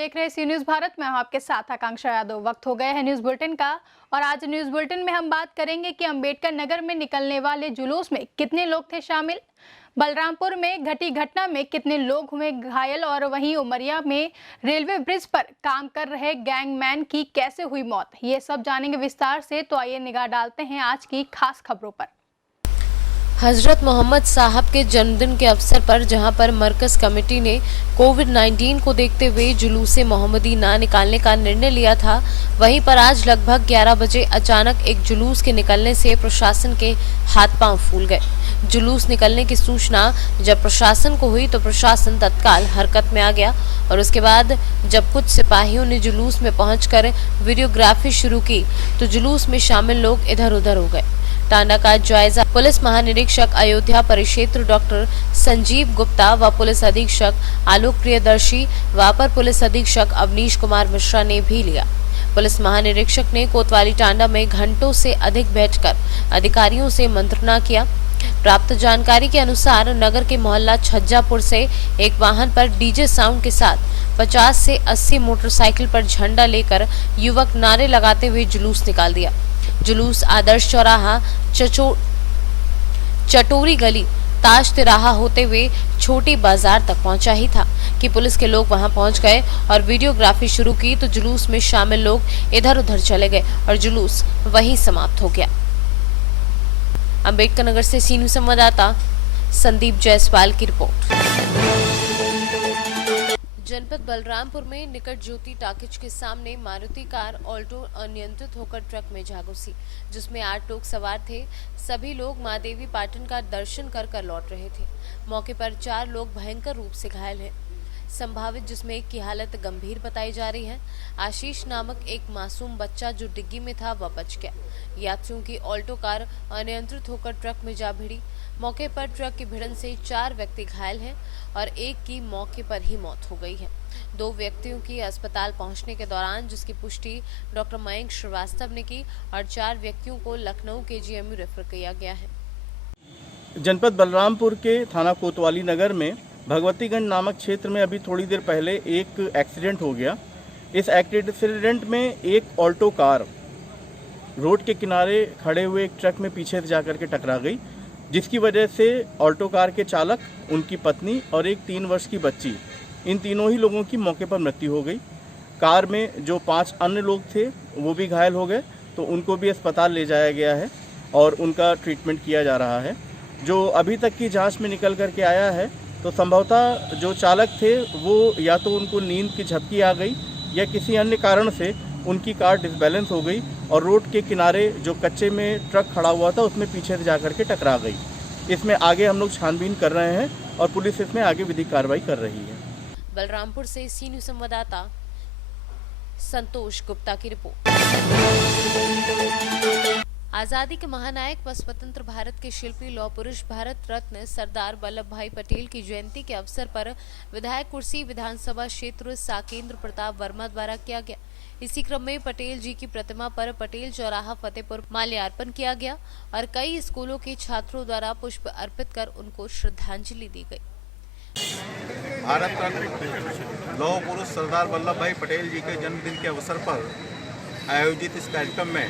देख रहे हैं सी न्यूज भारत में। आपके साथ आकांक्षा यादव। वक्त हो गया है न्यूज बुलेटिन का और आज न्यूज बुलेटिन में हम बात करेंगे कि अंबेडकर नगर में निकलने वाले जुलूस में कितने लोग थे शामिल, बलरामपुर में घटी घटना में कितने लोग हुए घायल और वहीं उमरिया में रेलवे ब्रिज पर काम कर रहे गैंगमैन की कैसे हुई मौत, ये सब जानेंगे विस्तार से। तो आइए निगाह डालते हैं आज की खास खबरों पर। हजरत मोहम्मद साहब के जन्मदिन के अवसर पर जहां पर मरकज कमेटी ने कोविड-19 को देखते हुए जुलूसे मोहम्मदी ना निकालने का निर्णय लिया था, वहीं पर आज लगभग 11 बजे अचानक एक जुलूस के निकलने से प्रशासन के हाथ पांव फूल गए। जुलूस निकलने की सूचना जब प्रशासन को हुई तो प्रशासन तत्काल हरकत में आ गया और उसके बाद जब कुछ सिपाहियों ने जुलूस में पहुंचकर वीडियोग्राफी शुरू की तो जुलूस में शामिल लोग इधर उधर हो गए। टांडा का जायजा पुलिस महानिरीक्षक अयोध्या परिक्षेत्र डॉक्टर संजीव गुप्ता व पुलिस अधीक्षक आलोक प्रियदर्शी व अपर पुलिस अधीक्षक अवनीश कुमार मिश्रा ने भी लिया। पुलिस महानिरीक्षक ने कोतवाली टांडा में घंटों से अधिक बैठकर अधिकारियों से मंत्रणा किया। प्राप्त जानकारी के अनुसार नगर के मोहल्ला छज्जापुर से एक वाहन पर डीजे साउंड के साथ 50 से 80 मोटरसाइकिल पर झंडा लेकर युवक नारे लगाते हुए जुलूस निकाल दिया। जुलूस आदर्श चौराहा, चटोरी गली, ताज तिराहा होते हुए छोटी बाजार तक पहुंचा ही था कि पुलिस के लोग वहां पहुंच गए और वीडियोग्राफी शुरू की तो जुलूस में शामिल लोग इधर उधर चले गए और जुलूस वहीं समाप्त हो गया। अंबेडकर नगर से सी न्यूज संवाददाता संदीप जायसवाल की रिपोर्ट। जनपद बलरामपुर में निकट ज्योति टाकिज के सामने मारुति कार ऑल्टो अनियंत्रित होकर ट्रक में जा घुसी, जिसमें 8 लोग सवार थे। सभी लोग मां देवी पाटन का दर्शन कर लौट रहे थे। मौके पर 4 लोग भयंकर रूप से घायल हैं, संभावित जिसमें एक की हालत गंभीर बताई जा रही है। आशीष नामक एक मासूम बच्चा जो डिग्गी में था वह बच गया। यात्रियों की ऑल्टो कार अनियंत्रित होकर ट्रक में जा भिड़ी। मौके पर ट्रक की भिड़न से 4 व्यक्ति घायल हैं और एक की मौके पर ही मौत हो गई है। 2 व्यक्तियों की अस्पताल पहुंचने के दौरान जिसकी पुष्टि डॉक्टर मयंक श्रीवास्तव ने की और 4 व्यक्तियों को लखनऊ के जीएमयू रेफर किया गया है। जनपद बलरामपुर के थाना कोतवाली नगर में भगवतीगंज नामक क्षेत्र में अभी थोड़ी देर पहले एक एक्सीडेंट हो गया। इस एक्सीडेंट में एक ऑल्टो कार रोड के किनारे खड़े हुए एक ट्रक में पीछे से जाकर के टकरा गई, जिसकी वजह से ऑल्टो कार के चालक, उनकी पत्नी और एक 3 वर्ष की बच्ची, इन तीनों ही लोगों की मौके पर मृत्यु हो गई। कार में जो 5 अन्य लोग थे वो भी घायल हो गए, तो उनको भी अस्पताल ले जाया गया है और उनका ट्रीटमेंट किया जा रहा है। जो अभी तक की जांच में निकल करके आया है तो संभवतः जो चालक थे वो या तो उनको नींद की झपकी आ गई या किसी अन्य कारण से उनकी कार डिसबैलेंस हो गई और रोड के किनारे जो कच्चे में ट्रक खड़ा हुआ था उसमें पीछे से जाकर के टकरा गई। इसमें आगे हम लोग छानबीन कर रहे हैं और पुलिस इसमें आगे विधिक कार्रवाई कर रही है। बलरामपुर से सी न्यूज संवाददाता संतोष गुप्ता की रिपोर्ट। आजादी के महानायक व स्वतंत्र भारत के शिल्पी लौह पुरुष भारत रत्न सरदार वल्लभ भाई पटेल की जयंती के अवसर पर विधायक कुर्सी विधानसभा क्षेत्र साकेंद्र प्रताप वर्मा द्वारा किया गया। इसी क्रम में पटेल जी की प्रतिमा पर पटेल चौराहा फतेहपुर माल्यार्पण किया गया और कई स्कूलों के छात्रों द्वारा पुष्प अर्पित कर उनको श्रद्धांजलि दी गई। भारत रत्न लौह पुरुष सरदार वल्लभ भाई पटेल जी के जन्मदिन के अवसर पर आयोजित इस कार्यक्रम में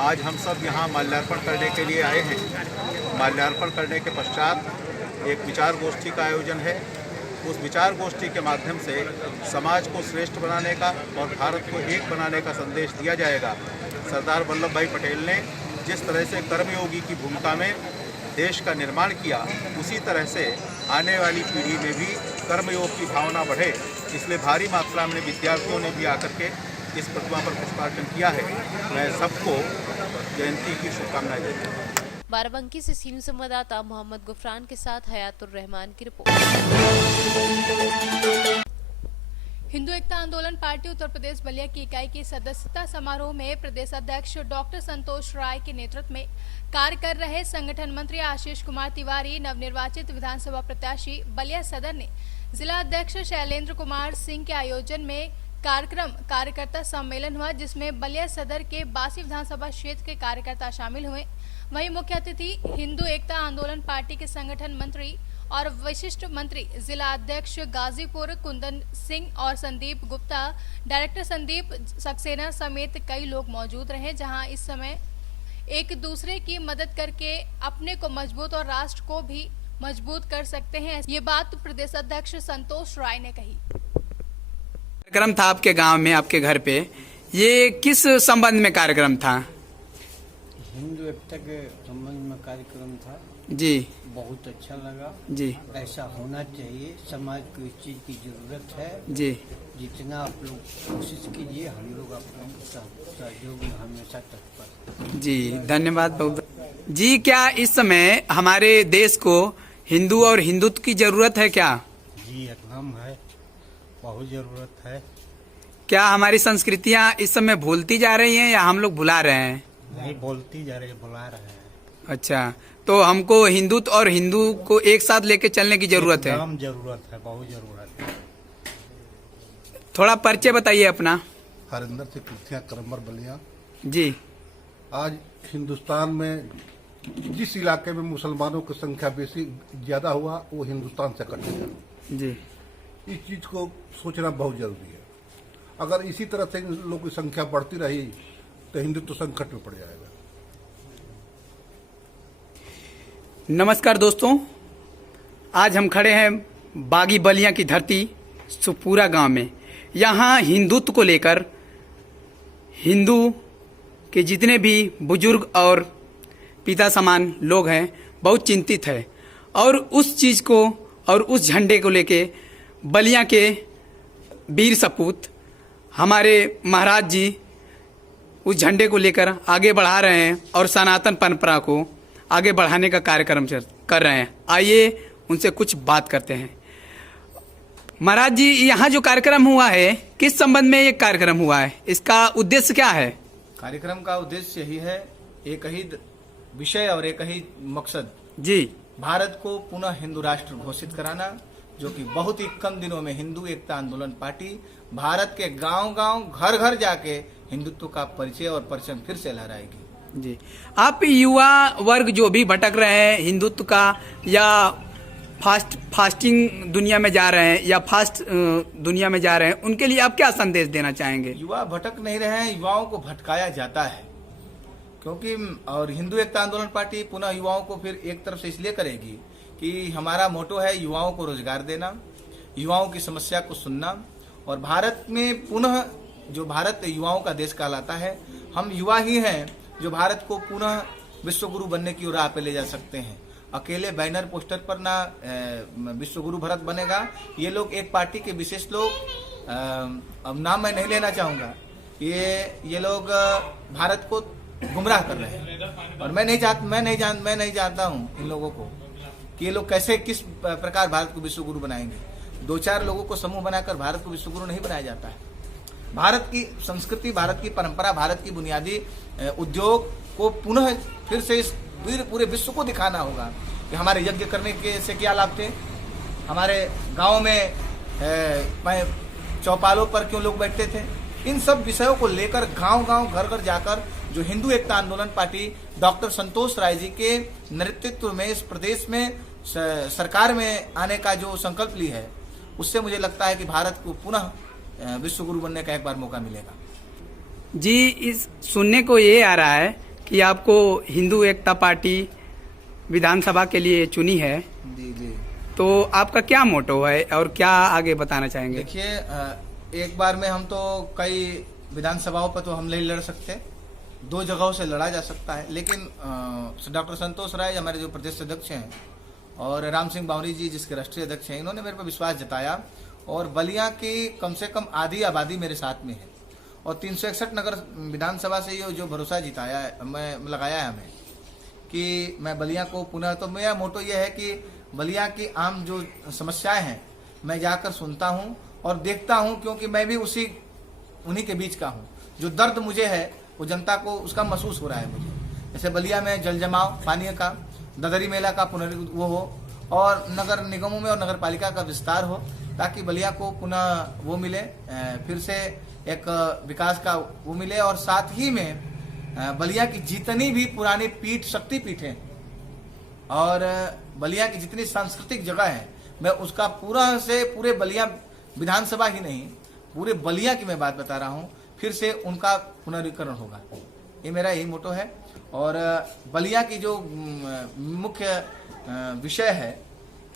आज हम सब यहाँ माल्यार्पण करने के लिए आए हैं। माल्यार्पण करने के पश्चात एक विचार गोष्ठी का आयोजन है। उस विचार गोष्ठी के माध्यम से समाज को श्रेष्ठ बनाने का और भारत को एक बनाने का संदेश दिया जाएगा। सरदार वल्लभ भाई पटेल ने जिस तरह से कर्मयोगी की भूमिका में देश का निर्माण किया, उसी तरह से आने वाली पीढ़ी में भी कर्मयोग की भावना बढ़े, इसलिए भारी मात्रा में विद्यार्थियों ने भी आकर के इस प्रतिमा पर पुष्पार्चन किया है। मैं सबको जयंती की शुभकामनाएं देता हूँ। बाराबंकी से सी न्यूज संवाददाता मोहम्मद गुफरान के साथ हयातुर रहमान की रिपोर्ट। हिंदू एकता आंदोलन पार्टी उत्तर प्रदेश बलिया की इकाई की सदस्यता समारोह में प्रदेश अध्यक्ष डॉक्टर संतोष राय के नेतृत्व में कार्य कर रहे संगठन मंत्री आशीष कुमार तिवारी, नवनिर्वाचित विधानसभा प्रत्याशी बलिया सदर ने जिला अध्यक्ष शैलेंद्र कुमार सिंह के आयोजन में कार्यकर्ता सम्मेलन हुआ, जिसमें बलिया सदर के बासी विधानसभा क्षेत्र के कार्यकर्ता शामिल हुए। वहीं मुख्य अतिथि हिंदू एकता आंदोलन पार्टी के संगठन मंत्री और विशिष्ट मंत्री जिला अध्यक्ष गाजीपुर कुंदन सिंह और संदीप गुप्ता, डायरेक्टर संदीप सक्सेना समेत कई लोग मौजूद रहे, जहां इस समय एक दूसरे की मदद करके अपने को मजबूत और राष्ट्र को भी मजबूत कर सकते हैं। ये बात प्रदेश अध्यक्ष संतोष राय ने कही। कार्यक्रम था आपके गांव में, आपके घर पे, ये किस संबंध में कार्यक्रम था? हिंदू एकता के संबंध में कार्यक्रम था जी। बहुत अच्छा लगा जी ऐसा होना चाहिए। समाज को इस चीज की जरूरत है जी। जितना आप लोग कोशिश कीजिए, हम लोग अपना सहयोग में हमेशा तत्पर। जी धन्यवाद बहुत जी। क्या इस समय हमारे देश को हिंदू और हिंदुत्व की जरूरत है क्या? जी एकदम है, बहुत जरूरत है। क्या हमारी संस्कृतियाँ इस समय भूलती जा रही हैं या हम लोग भुला रहे हैं? नहीं बोलती जा रही, बुला रहे हैं। अच्छा, तो हमको हिंदुत्व और हिंदू को एक साथ लेके चलने की जरूरत है। एकदम जरूरत है, बहुत जरूरत है। थोड़ा परिचय बताइए अपना। हरिंदर से कुर्सियाँ करमर बलिया। जी। आज हिंदुस्तान में जिस इलाके में मुसलमानों की संख्या बेसी ज्यादा हुआ वो हिंदुस्तान से कटेगा। जी। इस चीज को सोचना बहुत जरूरी है। अगर इसी तरह से इन लोगों की संख्या बढ़ती रही तो हिंदुत्व संकट में पड़ जाएगा। नमस्कार दोस्तों, आज हम खड़े हैं बागी बलिया की धरती सुपूरा गांव में। यहाँ हिंदुत्व को लेकर हिंदू के जितने भी बुजुर्ग और पिता समान लोग हैं बहुत चिंतित है, और उस चीज़ को और उस झंडे को लेके बलिया के वीर सपूत हमारे महाराज जी उस झंडे को लेकर आगे बढ़ा रहे हैं और सनातन परंपरा को आगे बढ़ाने का कार्यक्रम कर रहे हैं। आइए उनसे कुछ बात करते हैं। महाराज जी, यहाँ जो कार्यक्रम हुआ है किस संबंध में ये कार्यक्रम हुआ है, इसका उद्देश्य क्या है? कार्यक्रम का उद्देश्य यही है, एक ही विषय और एक ही मकसद जी। भारत को पुनः हिंदू राष्ट्र घोषित कराना, जो कि बहुत ही कम दिनों में हिंदू एकता आंदोलन पार्टी भारत के गांव-गांव, घर-घर जाके हिंदुत्व का परिचय और परचम फिर से लहराएगी। जी। आप युवा वर्ग जो भी भटक रहे हैं हिंदुत्व का, या फास्टिंग दुनिया में जा रहे हैं या फास्ट दुनिया में जा रहे हैं, उनके लिए आप क्या संदेश देना चाहेंगे? युवा भटक नहीं रहे हैं, युवाओं को भटकाया जाता है, क्योंकि और हिंदू एकता आंदोलन पार्टी पुनः युवाओं को फिर एक तरफ से इसलिए करेगी कि हमारा मोटो है युवाओं को रोजगार देना, युवाओं की समस्या को सुनना, और भारत में पुनः जो भारत युवाओं का देश कहलाता है, हम युवा ही हैं जो भारत को पुनः विश्वगुरु बनने की ओर राह पे ले जा सकते हैं। अकेले बैनर पोस्टर पर ना विश्वगुरु भारत बनेगा। ये लोग एक पार्टी के विशेष लोग, अब नाम मैं नहीं लेना चाहूँगा, ये लोग भारत को गुमराह कर रहे हैं, और मैं नहीं जानता हूँ इन लोगों को कि ये लोग कैसे किस प्रकार भारत को विश्वगुरु बनाएंगे। 2-4 लोगों को समूह बनाकर भारत को विश्वगुरु नहीं बनाया जाता है। भारत की संस्कृति, भारत की परंपरा, भारत की बुनियादी उद्योग को पुनः फिर से इस पूरे विश्व को दिखाना होगा कि हमारे यज्ञ करने के से क्या लाभ थे, हमारे गांव में चौपालों पर क्यों लोग बैठते थे। इन सब विषयों को लेकर गांव-गांव, घर-घर जाकर जो हिंदू एकता आंदोलन पार्टी डॉक्टर संतोष राय जी के नेतृत्व में इस प्रदेश में सरकार में आने का जो संकल्प ली है, उससे मुझे लगता है कि भारत को पुनः विश्वगुरु बनने का एक बार मौका मिलेगा। जी, इस सुनने को ये आ रहा है कि आपको हिंदू एकता पार्टी विधानसभा के लिए चुनी है। जी। तो आपका क्या मोटो है और क्या आगे बताना चाहेंगे? देखिए, एक बार में हम तो कई विधानसभाओं पर तो हम नहीं लड़ सकते, 2 जगहों से लड़ा जा सकता है, लेकिन डॉक्टर संतोष राय हमारे जो प्रदेश अध्यक्ष हैं और राम सिंह बावरी जी जिसके राष्ट्रीय अध्यक्ष हैं, इन्होंने मेरे पर विश्वास जताया, और बलिया की कम से कम आधी आबादी मेरे साथ में है, और 361 नगर विधानसभा से ये जो भरोसा जिताया है, मैं लगाया है हमें कि मैं बलिया को पुनः, तो मेरा मोटो ये है कि बलिया की आम जो समस्याएं हैं मैं जाकर सुनता हूं और देखता हूं, क्योंकि मैं भी उन्हीं के बीच का हूं। जो दर्द मुझे है वो जनता को उसका महसूस हो रहा है मुझे। जैसे बलिया में जल जमाव पानी का, ददरी मेला का वो हो, और नगर निगमों में और नगर पालिका का विस्तार हो, ताकि बलिया को पुनः वो मिले, फिर से एक विकास का वो मिले, और साथ ही में बलिया की जितनी भी पुरानी पीठ, शक्ति पीठ हैं और बलिया की जितनी सांस्कृतिक जगह है मैं उसका पूरे बलिया विधानसभा ही नहीं पूरे बलिया की मैं बात बता रहा हूँ, फिर से उनका पुनरीकरण होगा। ये मेरा यही मोटो है। और बलिया की जो मुख्य विषय है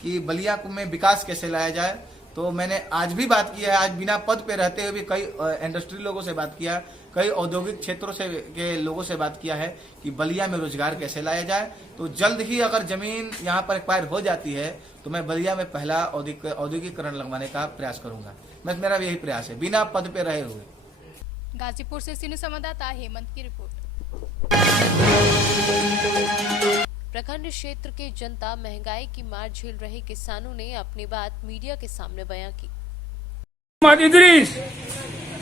कि बलिया में विकास कैसे लाया जाए, तो मैंने आज भी बात की है। आज बिना पद पे रहते हुए भी कई इंडस्ट्री लोगों से बात किया, कई औद्योगिक क्षेत्रों से के लोगों से बात किया है कि बलिया में रोजगार कैसे लाया जाए। तो जल्द ही अगर जमीन यहाँ पर एक्वायर हो जाती है तो मैं बलिया में पहला औद्योगिकरण लगवाने का प्रयास करूंगा। मेरा यही प्रयास है, बिना पद पे रहे हुए। गाजीपुर से सीनियर संवाददाता हेमंत की रिपोर्ट। प्रखंड क्षेत्र के जनता महंगाई की मार झेल रहे किसानों ने अपनी बात मीडिया के सामने बयां की।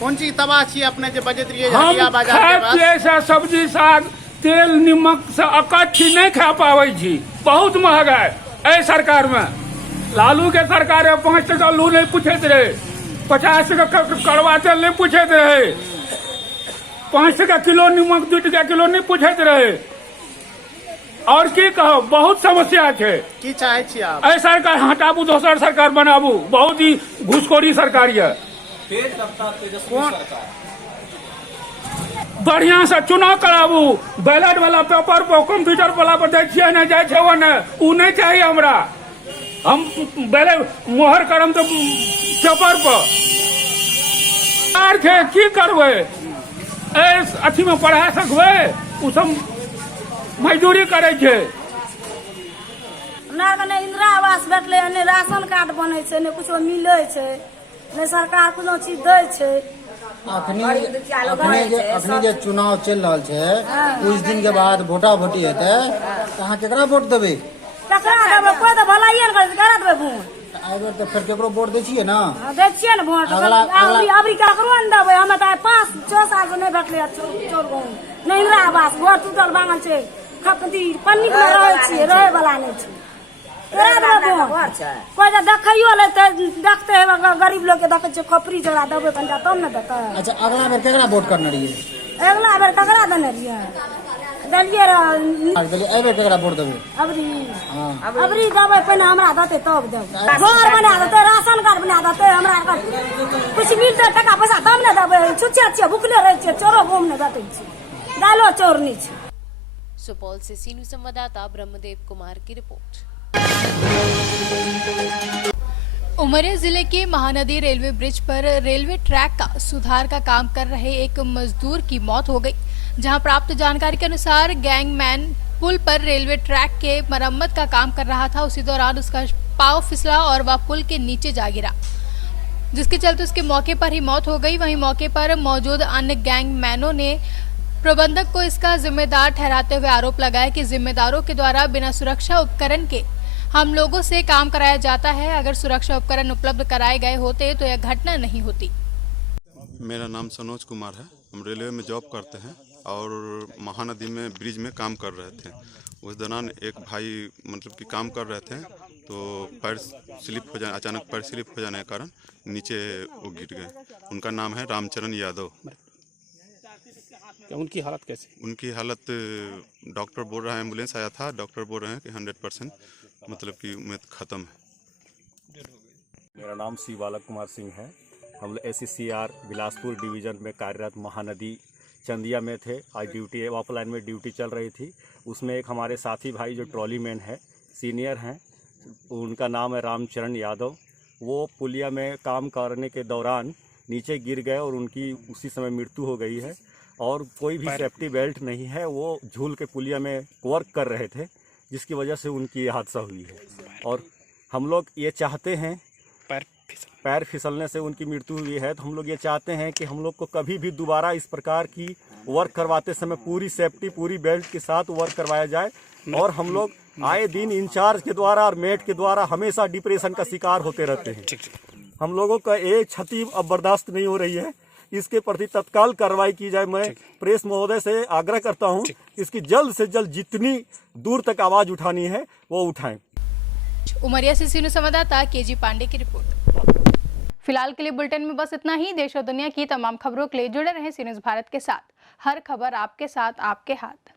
कौन सी तबाह छियै अपने जे बजैत रहिए हम हटिया बाजार के पास खाए सब्जी साग तेल निमक से अकच्छी नहीं खा पावे छी। बहुत महंगाई है सरकार में। लालू के सरकार 5 टका लू नहीं पूछत रहे, 50 टका कड़वा तेल नहीं पूछत रहे, 5 टका किलो निमक 2 टका किलो नहीं पूछत रहे। और की कहो, बहुत समस्या है। की चाहे छी आप? ऐ सरकार हटाबू, दोसर सरकार बनाबू। बहुत ही घुसखोरी सरकार है। बढ़िया से चुनाव कराबू, बैलेट वाला पेपर पर कंप्यूटर वाला पर देखिए न जाए छे वो नहीं चाहिए हमरा। हम बैलेट मोहर करम तो पेपर पर की करवे, अथी में पढ़ा सकवे, उ सब मजदूरी करे छे। ने इंदिरा आवास भेटले, ने राशन कार्ड बने छे, ने कुछो मिले छे, ने सरकार कोनो चीज दे छे। अखनी जे चुनाव चल रहा है, कुछ दिन के बाद वोटा वोटी हेते, अहाँ केकरा वोट देबे? केकरा देबे? कोई तो भलाइए न करे, केकरा देबे वोट? एहि बेर तो फिर केकरो वोट दै छियै ना? दै छियै न वोट। अबरी केकरो न देबे? हमें तो 5-6 साल से नहीं भेटले चोर गाँव ने इंदिरा आवास। घर टूटल भांगल छे, खपती पन्नी में रहे छियै, रहे वाला नहीं छे। केकरा देबे वोट? कोई तो देखइयो ले त देखते है, गरीब लोग के देखे छे, खपरी जोड़ा देबे कनिटा तब न देते। अच्छा, अगला बेर केकरा वोट करने रहिए? अगला बेर केकरा देने रहिए? दलिए एहि बेर केकरा वोट देबे? अबरी देबे, पहले हमरा देते तब देबे। घर बना देते, राशन कार्ड बना देते, हमरा कुछ मिलते टका पैसा तब न देबे। छुच्छे छियै, भूखले रहे छियै, चोरो घूम न देते छियै, दालो चोरनी छै। सुपौल से सीनियर संवाददाता ब्रह्मदेव कुमार की रिपोर्ट। उमरिया जिले के महानदी रेलवे ब्रिज पर रेलवे ट्रैक का सुधार का काम कर रहे एक मजदूर की मौत हो गई, जहां प्राप्त जानकारी के अनुसार गैंगमैन पुल पर रेलवे ट्रैक के मरम्मत का काम कर रहा था। उसी दौरान उसका पांव फिसला और वह पुल के नीचे जा गिरा, जिसके चलते उसके मौके पर ही मौत हो गई। वहीं मौके पर मौजूद अन्य गैंगमैनों ने प्रबंधक को इसका जिम्मेदार ठहराते हुए आरोप लगाया कि जिम्मेदारों के द्वारा बिना सुरक्षा उपकरण के हम लोगों से काम कराया जाता है। अगर सुरक्षा उपकरण उपलब्ध कराए गए होते तो यह घटना नहीं होती। मेरा नाम सनोज कुमार है। हम रेलवे में जॉब करते हैं और महानदी में ब्रिज में काम कर रहे थे। उस दौरान एक भाई मतलब कि काम कर रहे थे तो पैर स्लिप हो जाने, अचानक पैर स्लिप हो जाने के कारण नीचे वो गिर गए। उनका नाम है रामचरण यादव। उनकी हालत कैसी? उनकी हालत डॉक्टर बोल रहे हैं, एम्बुलेंस आया था, डॉक्टर बोल रहे हैं कि 100% मतलब कि उम्मीद ख़त्म है। मेरा नाम श्री बालक कुमार सिंह है। हम SCCR बिलासपुर डिवीज़न में कार्यरत महानदी चंदिया में थे। आज ड्यूटी वाप लाइन में ड्यूटी चल रही थी। उसमें एक हमारे साथी भाई जो ट्रॉली मैन है, सीनियर हैं, उनका नाम है रामचरण यादव। वो पुलिया में काम करने के दौरान नीचे गिर गए और उनकी उसी समय मृत्यु हो गई है। और कोई भी सेफ्टी बेल्ट नहीं है, वो झूल के पुलिया में वर्क कर रहे थे, जिसकी वजह से उनकी हादसा हुई है। और हम लोग ये चाहते हैं, पैर फिसलने से उनकी मृत्यु हुई है, तो हम लोग ये चाहते हैं कि हम लोग को कभी भी दोबारा इस प्रकार की वर्क करवाते समय पूरी सेफ्टी, पूरी बेल्ट के साथ वर्क करवाया जाए। और हम लोग आए दिन इंचार्ज के द्वारा और मेट के द्वारा हमेशा डिप्रेशन का शिकार होते रहते हैं। हम लोगों का ये क्षति अब बर्दाश्त नहीं हो रही है, इसके प्रति तत्काल कार्रवाई की जाए। मैं प्रेस महोदय से आग्रह करता हूं, इसकी जल्द से जल्द जितनी दूर तक आवाज उठानी है वो उठाएं। उमरिया से सीनियर संवाददाता KG पांडे की रिपोर्ट। फिलहाल के लिए बुलेटिन में बस इतना ही। देश और दुनिया की तमाम खबरों के लिए जुड़े रहें सी न्यूज़ भारत के साथ। हर खबर आपके साथ, आपके हाथ।